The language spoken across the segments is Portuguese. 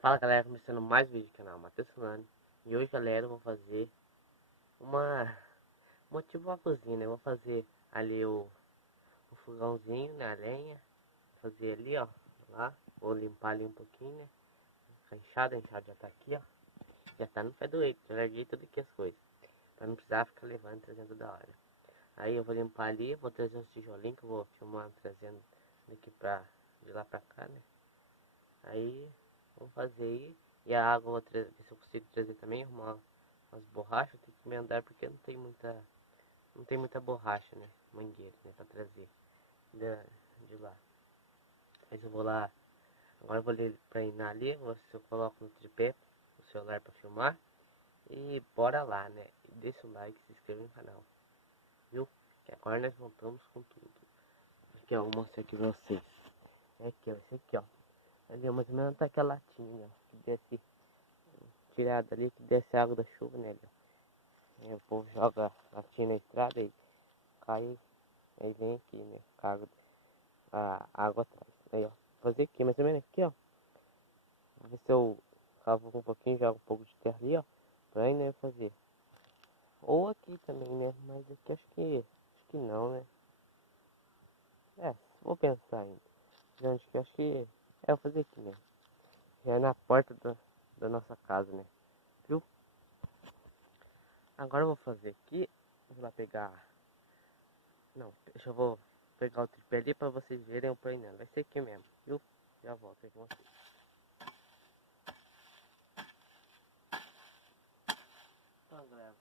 Fala galera, começando mais um vídeo do canal Matheus Fulano. E hoje galera eu vou fazer uma tipo uma cozinha, né? Eu vou fazer ali o fogãozinho, né? A lenha. Vou fazer ali, ó. Lá. Vou limpar ali um pouquinho, né? A enxada já tá aqui, ó. Já tá no pé do eito, já larguei tudo aqui as coisas. Pra não precisar ficar levando e trazendo toda hora. Aí eu vou limpar ali, vou trazer uns tijolinhos que eu vou filmar trazendo daqui de lá pra cá, né? Aí vamos fazer aí. E a água eu vou ver se eu consigo trazer também, arrumar umas borrachas, tem que me andar porque não tem muita borracha, né? Mangueira, né? Pra trazer de lá. Mas eu vou lá, agora eu vou treinar ali, vou ver se eu coloco no tripé o celular pra filmar. E bora lá, né? E deixa o like, se inscreva no canal, viu? Que agora nós voltamos com tudo. Aqui ó, eu vou mostrar aqui pra vocês. É aqui ó, esse aqui ó. Ali mais ou menos tá aquela latinha, né? Que desce tirada ali, que desce a água da chuva, né? Aí o povo joga a latinha na estrada e cai, aí vem aqui, né? Caga a água atrás. Aí ó, vou fazer aqui, mais ou menos aqui ó. Vou ver se eu cavo um pouquinho, jogo um pouco de terra ali ó. Pra aí né, fazer. Ou aqui também, né? Mas aqui acho que não, né? É, vou pensar ainda. Onde que eu acho que é, eu vou fazer aqui mesmo. Já é na porta da nossa casa, né? Viu? Agora eu vou fazer aqui. Vou lá pegar. Não, deixa eu vou pegar o tripé ali pra vocês verem o treinando. Vai ser aqui mesmo, viu? Já volto aí com vocês. Então, galera.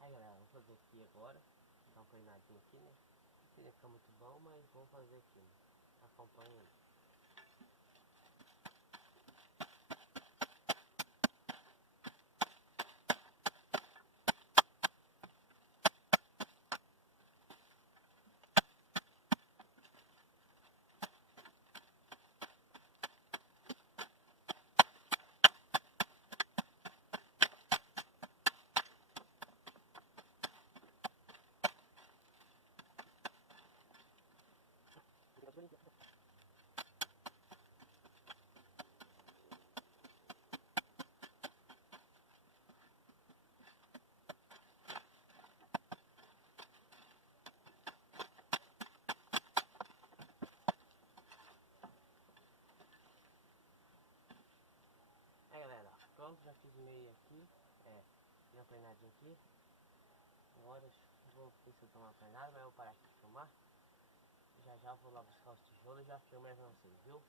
Aí, galera, vamos fazer aqui agora. Dar um treinadinho aqui, né? Não seria ficar muito bom, mas vamos fazer aqui, né? Acompanha aí. Aí, galera, pronto, já fiz meio aqui. Dei uma treinadinha aqui. Agora eu vou ver se eu dou uma treinada, mas eu vou parar aqui de filmar. Já já vou lá buscar os tijolos e já filmo aí pra vocês, viu?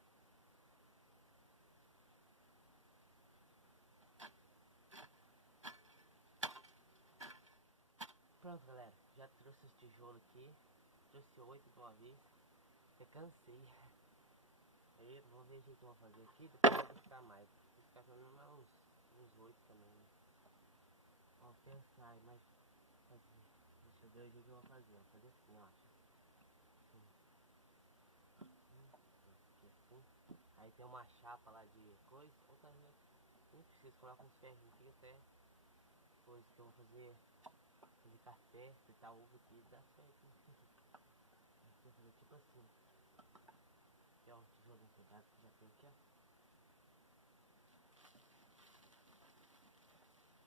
Pronto, galera, já trouxe os tijolos aqui. Trouxe 8 de uma vez. Eu cansei. Aí vou ver o que eu vou fazer aqui, depois eu vou buscar mais. Vou buscar pelo menos uns 8 também, né? Vou pensar, mas fazer. Deixa eu ver o que eu vou fazer. Vou fazer assim, ó. Aqui assim. Aí tem uma chapa lá de coisa. Outra vez. Nem precisa, colocar uns ferrinhos aqui até coisa que eu vou fazer café, fritar ovo aqui, dá certo. Vou fazer tipo assim. Aqui ó, um tijolo empregado que já tem aqui, ó.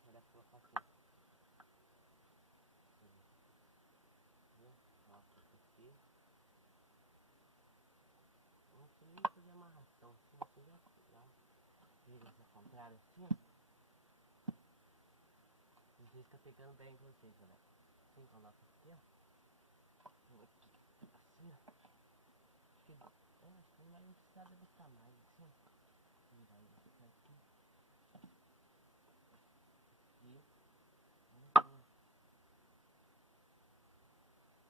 Vai dar pra colocar assim. Aqui. Não sei nem fazer amarração assim já dá. Vira essa contrária assim, ó. Não sei se tá pegando bem com vocês, galera. Assim, coloca aqui, ó. Aqui, assim, ó. Acho que não vai precisar botar mais, assim, ó. Virar isso aqui. E,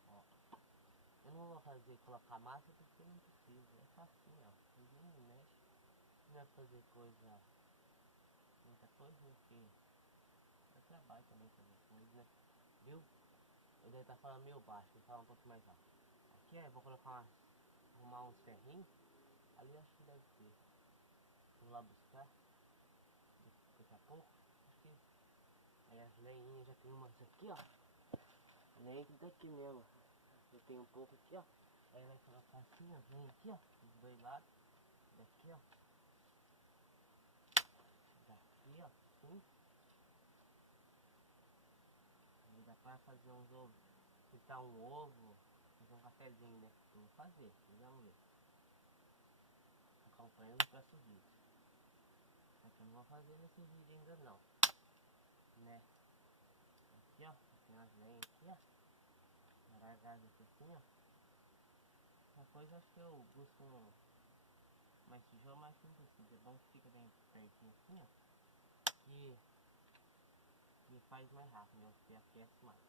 ó. Eu não vou fazer colocar massa porque não precisa. É facinho, ó. Ninguém mexe. Não vai fazer coisa, muita coisa, porque é trabalho também fazer coisa, né? Viu? Ele deve estar falando meio baixo, vou falar um pouco mais alto. Aqui eu vou colocar arrumar uns ferrinhos. Ali eu acho que deve ter. Vou lá buscar daqui a pouco. Acho que aí as lenhinhas já tem umas aqui, ó. Lenha que daqui mesmo. Já tem um pouco aqui, ó. Aí vai colocar assim, ó, lenha aqui, ó. Dos dois lados. Daqui, ó. fazer uns ovos, fritar um ovo, fazer um cafezinho, né? Eu vou fazer, vamos ver. Acompanhando o próximo vídeo. Só que eu não vou fazer nesse vídeo ainda não, né? Aqui ó, tem as lenhas aqui ó, largadas aqui assim ó. Uma coisa acho que eu busco mais tijolo, mais simples, é bom que fica bem pertinho assim ó, que me faz mais rápido, né? Que aquece mais.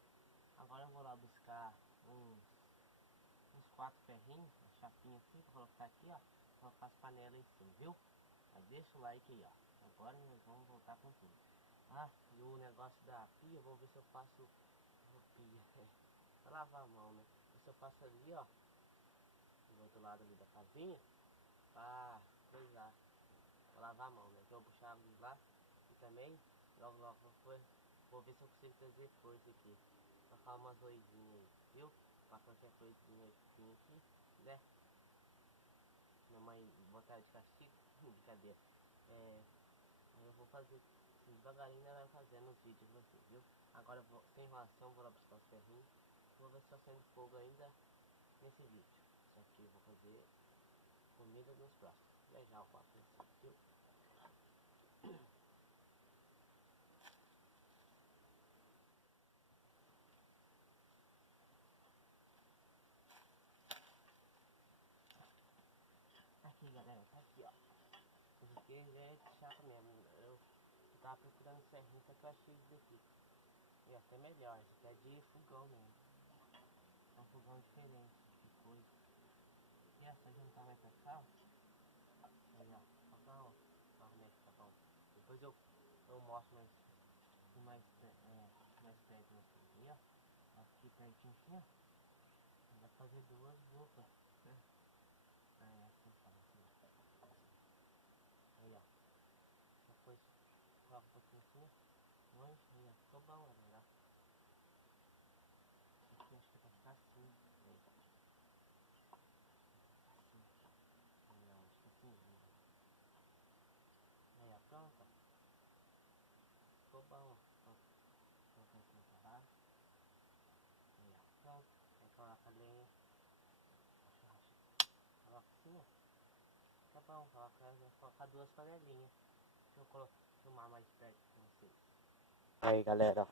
Agora eu vou lá buscar uns 4 ferrinhos, uma chapinha assim, pra colocar aqui ó, colocar as panelas em cima, viu? Mas deixa o like aí ó, agora nós vamos voltar com tudo. Ah, e o negócio da pia, eu vou ver se eu passo pia, pra lavar a mão, né? E se eu passo ali ó, do outro lado ali da casinha, pra coisar, pra lavar a mão, né? Então eu vou puxar ali lá e também, logo depois, vou ver se eu consigo trazer coisa aqui, pra falar umas coisinhas aí, viu? Pra qualquer coisinha aqui, né? Minha mãe botar de castigo, brincadeira. Eu vou fazer devagarinho, ela vai fazendo os vídeos pra você, viu? Agora eu vou, sem enrolação, vou lá buscar os ferrinhos. Vou ver se tá saindo fogo ainda nesse vídeo. Só que eu vou fazer comida nos próximos. Já já eu faço isso, viu? Aqui galera, tá aqui ó. Isso aqui já é chato mesmo. Eu tava procurando ferrinho, só que eu achei isso daqui. E até melhor, isso aqui é de fogão mesmo. É um fogão diferente de coisa. E essa juntar mais pra cá, ó. Aí ó, ó como é que tá bom. Depois eu mostro mais perto aqui, ó. Aqui pertinho assim, ó. Dá pra fazer duas bocas, né? Assim fala assim, ó. Aí ó. Depois coloca um pouquinho assim, ó. Aí ó, ficou bom, galera. Aqui acho que vai ficar assim. Aí. Assim. Não, acho que assim. Aí ó, pronto. Ficou bom, ó. Coloca assim pra lá. Aí ó, pronto. Aí coloca a lenha. Coloca assim, ó. Tá bom, colocar duas panelinhas. Deixa eu filmar mais perto pra vocês. Aí galera, ó.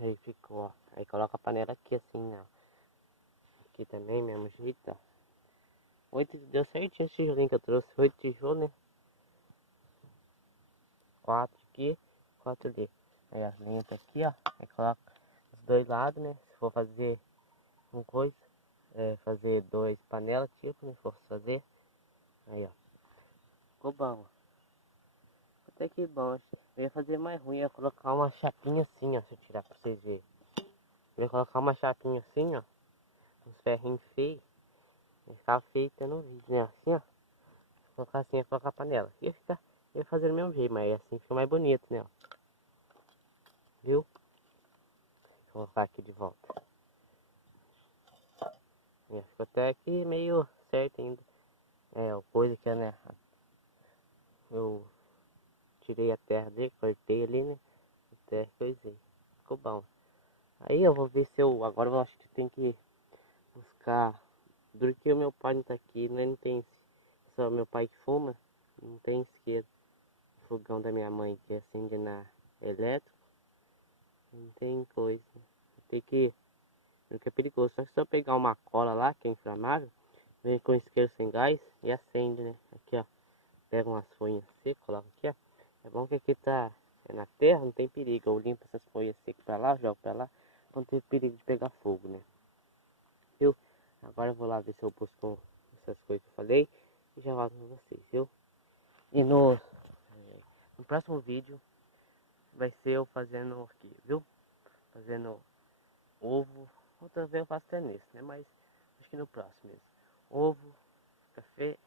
Aí ficou, ó. Aí coloca a panela aqui assim, ó. Aqui também, mesmo jeito, ó. 8, deu certinho esse tijolinho que eu trouxe. 8 tijolos, né? 4 aqui, 4 ali. Aí as linhas tá aqui, ó. Aí coloca os dois lados, né? Se for fazer um coisa, fazer 2 panelas, tipo, né? Se for fazer. Aí, ó. Ficou bom, ó. Até que bom. Eu ia fazer mais ruim, ia colocar uma chapinha assim, ó. Se eu tirar pra vocês verem. Eu ia colocar uma chapinha assim, ó. Uns ferrinhos feios. Ia ficar feio no vídeo, né? Assim, ó. Colocar assim, ia colocar a panela. Ia fazer do mesmo jeito, mas assim fica mais bonito, né? Ó. Viu? Vou colocar aqui de volta. Ficou até aqui meio certo ainda. O coisa que é, né? Eu tirei a terra dele, cortei ali, né? Até coisei. Ficou bom. Aí eu vou ver se eu. Agora eu acho que tem que buscar. Duro que o meu pai não tá aqui, né? Não tem. Só meu pai que fuma. Não tem isqueiro. O fogão da minha mãe que acende na elétrico. Não tem coisa. Tem que. Porque é perigoso. Só que se eu pegar uma cola lá, que é inflamável, vem com isqueiro sem gás e acende, né? Aqui, ó. Pega umas folhas secas, coloca aqui, ó. É bom que aqui tá na terra, não tem perigo. Eu limpo essas folhas secas pra lá, jogo pra lá. Não tem perigo de pegar fogo, né? Viu? Agora eu vou lá ver se eu busco essas coisas que eu falei. E já volto com vocês, viu? E no próximo vídeo vai ser eu fazendo aqui, viu? Fazendo ovo. Outra vez eu faço até nesse, né? Mas acho que no próximo mesmo. Ovo, café,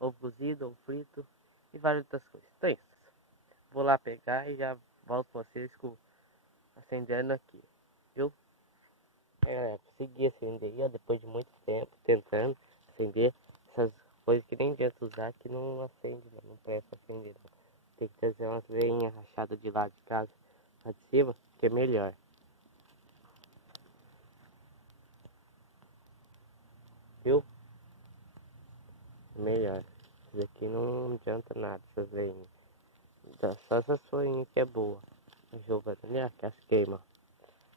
ovo cozido, ovo frito e várias outras coisas. Então é isso. Vou lá pegar e já volto com vocês acendendo aqui, viu? Aí galera, consegui acender aí, ó, depois de muito tempo tentando acender essas coisas que nem adianta usar, que não acende, não presta acender não. Tem que trazer umas veinhas rachadas de lá de casa, lá de cima, que é melhor. viu? Melhor. Isso aqui não adianta nada, essas leinhas. Só essa folhinha que é boa. A Giovana, né? Que as queima.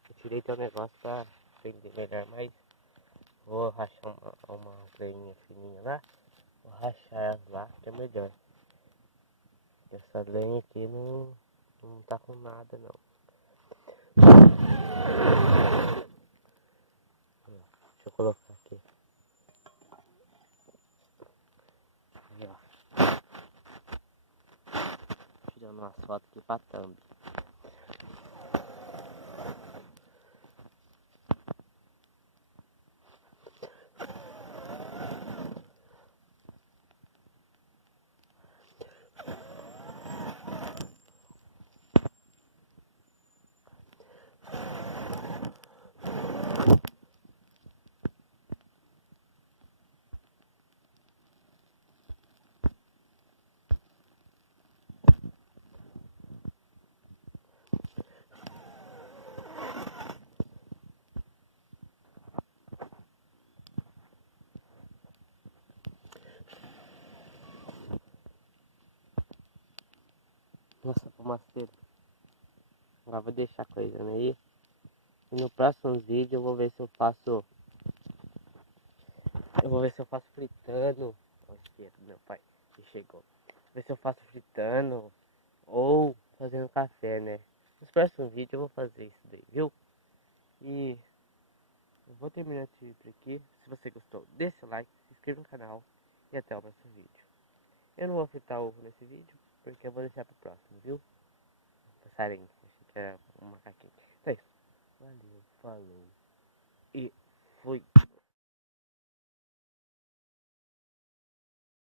Eu tirei teu negócio pra prender melhor, mas vou rachar uma leinha fininha lá. Vou rachar elas lá, que é melhor. Essa lenha aqui não tá com nada não. Deixa eu colocar aqui. Aí, ó. Tirando umas fotos aqui pra thumb. Nossa, fumaceira. Agora vou deixar coisando aí. E no próximo vídeo eu vou ver se eu faço. Eu vou ver se eu faço fritando. Olha a esquerda do meu pai que chegou. Ver se eu faço fritando ou fazendo café, né? Nos próximos vídeos eu vou fazer isso daí, viu? E eu vou terminar esse vídeo aqui. Se você gostou, deixa o like, se inscreva no canal e até o próximo vídeo. Eu não vou fritar ovo nesse vídeo, porque eu vou deixar pro próximo, viu? Passarinho, achei que era um macaquinho. Então é isso. Valeu, falou e fui.